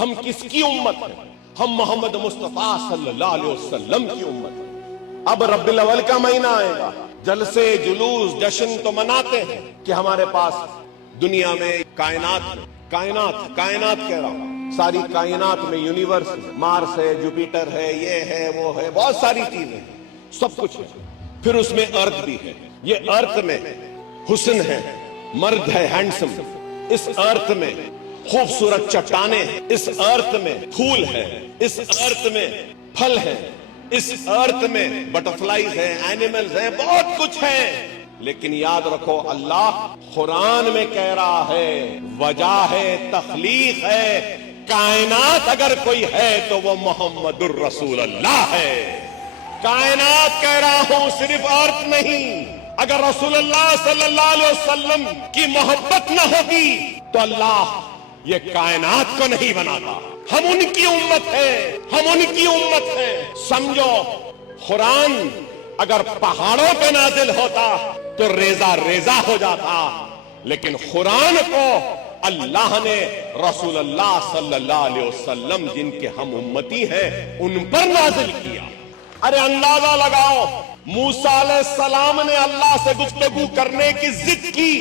ہم کس کی امت ہیں؟ ہم محمد مصطفیٰ صلی اللہ علیہ وسلم کی امت ہیں۔ اب ربیع الاول کا مہینہ آئے گا، جلسے جلوس جشن تو مناتے ہیں کہ ہمارے پاس دنیا میں کائنات کہہ رہا ہوں، ساری کائنات میں یونیورس، مارس ہے، جوپیٹر ہے، یہ ہے وہ ہے، بہت ساری چیزیں، سب کچھ ہے۔ پھر اس میں ارتھ بھی ہے۔ یہ ارتھ میں حسن ہے، مرد ہے ہینڈسم، اس ارتھ میں خوبصورت چٹانیں ہیں، اس ارتھ میں پھول ہے، اس ارتھ میں پھل ہے، اس ارتھ میں بٹرفلائیز ہیں، اینیملز ہیں، بہت کچھ ہے۔ لیکن یاد رکھو اللہ قرآن میں کہہ رہا ہے، وجہ ہے، تخلیق ہے، کائنات اگر کوئی ہے تو وہ محمد الرسول اللہ ہے۔ کائنات کہہ رہا ہوں، صرف ارتھ نہیں۔ اگر رسول اللہ صلی اللہ علیہ وسلم کی محبت نہ ہوگی تو اللہ یہ کائنات کو نہیں بناتا۔ ہم ان کی امت ہیں، ہم ان کی امت ہیں۔ سمجھو، قرآن اگر پہاڑوں پہ نازل ہوتا تو ریزہ ریزہ ہو جاتا، لیکن قرآن کو اللہ نے رسول اللہ صلی اللہ علیہ وسلم جن کے ہم امتی ہیں ان پر نازل کیا۔ ارے اندازہ لگاؤ، موسیٰ علیہ السلام نے اللہ سے گفتگو کرنے کی ضد کی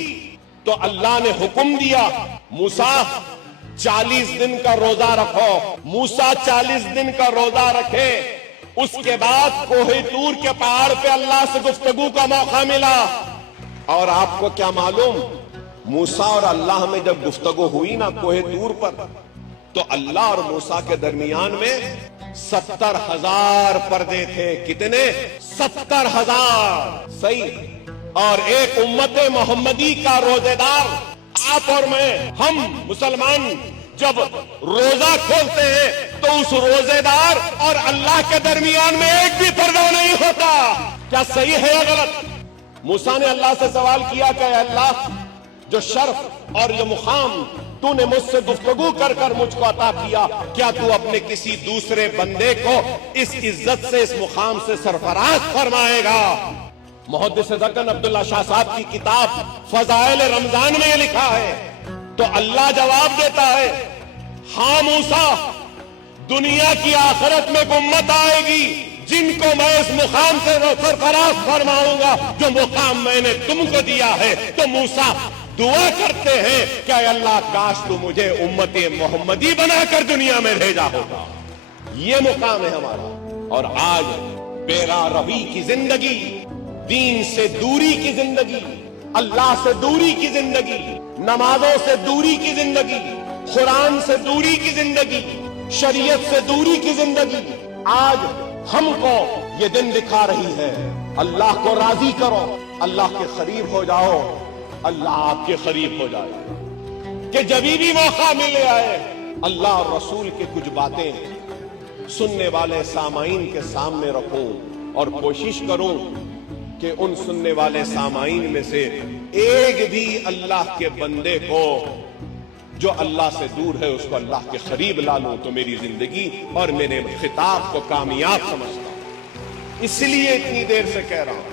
تو اللہ نے حکم دیا، موسیٰ 40 دن کا روزہ رکھو۔ موسیٰ 40 دن کا روزہ رکھے، اس کے بعد کوہ طور کے پہاڑ پہ اللہ سے گفتگو کا موقع ملا۔ اور آپ کو کیا معلوم، موسیٰ اور اللہ میں جب گفتگو ہوئی نا کوہ طور پر، تو اللہ اور موسیٰ کے درمیان میں 70,000 پردے تھے۔ کتنے؟ 70,000۔ صحیح۔ اور ایک امت محمدی کا روزے دار آپ اور میں، ہم مسلمان جب روزہ کھولتے ہیں تو اس روزے دار اور اللہ کے درمیان میں ایک بھی پردہ نہیں ہوتا۔ کیا صحیح ہے یا غلط؟ موسیٰ نے اللہ سے سوال کیا کہ اے اللہ، جو شرف اور جو مقام تو نے مجھ سے گفتگو کر کر مجھ کو عطا کیا، کیا تو اپنے کسی دوسرے بندے کو اس عزت سے، اس مقام سے سرفراز فرمائے گا؟ محدث دکن عبداللہ شاہ صاحب کی کتاب فضائل رمضان میں یہ لکھا ہے، تو اللہ جواب دیتا ہے، ہاں موسیٰ، دنیا کی آخرت میں امت آئے گی جن کو میں اس مقام سے سرفراز فرماؤں گا جو مقام میں نے تم کو دیا ہے۔ تو موسیٰ دعا کرتے ہیں کہ اے اللہ، کاش تو مجھے امت محمدی بنا کر دنیا میں بھیجا ہوگا۔ یہ مقام ہے ہمارا۔ اور آج بیرا روی کی زندگی، دین سے دوری کی زندگی، اللہ سے دوری کی زندگی، نمازوں سے دوری کی زندگی، قرآن سے دوری کی زندگی، شریعت سے دوری کی زندگی آج ہم کو یہ دن دکھا رہی ہے۔ اللہ کو راضی کرو، اللہ کے قریب ہو جاؤ، اللہ آپ کے قریب ہو جائے کہ جبھی بھی موقع ملے آئے اللہ اور رسول کے کچھ باتیں سننے والے سامعین کے سامنے رکھوں، اور کوشش کروں کہ ان سننے والے سامعین میں سے ایک بھی اللہ کے بندے کو جو اللہ سے دور ہے اس کو اللہ کے قریب لا لوں تو میری زندگی اور میرے خطاب کو کامیاب سمجھتا ہوں۔ اس لیے اتنی دیر سے کہہ رہا ہوں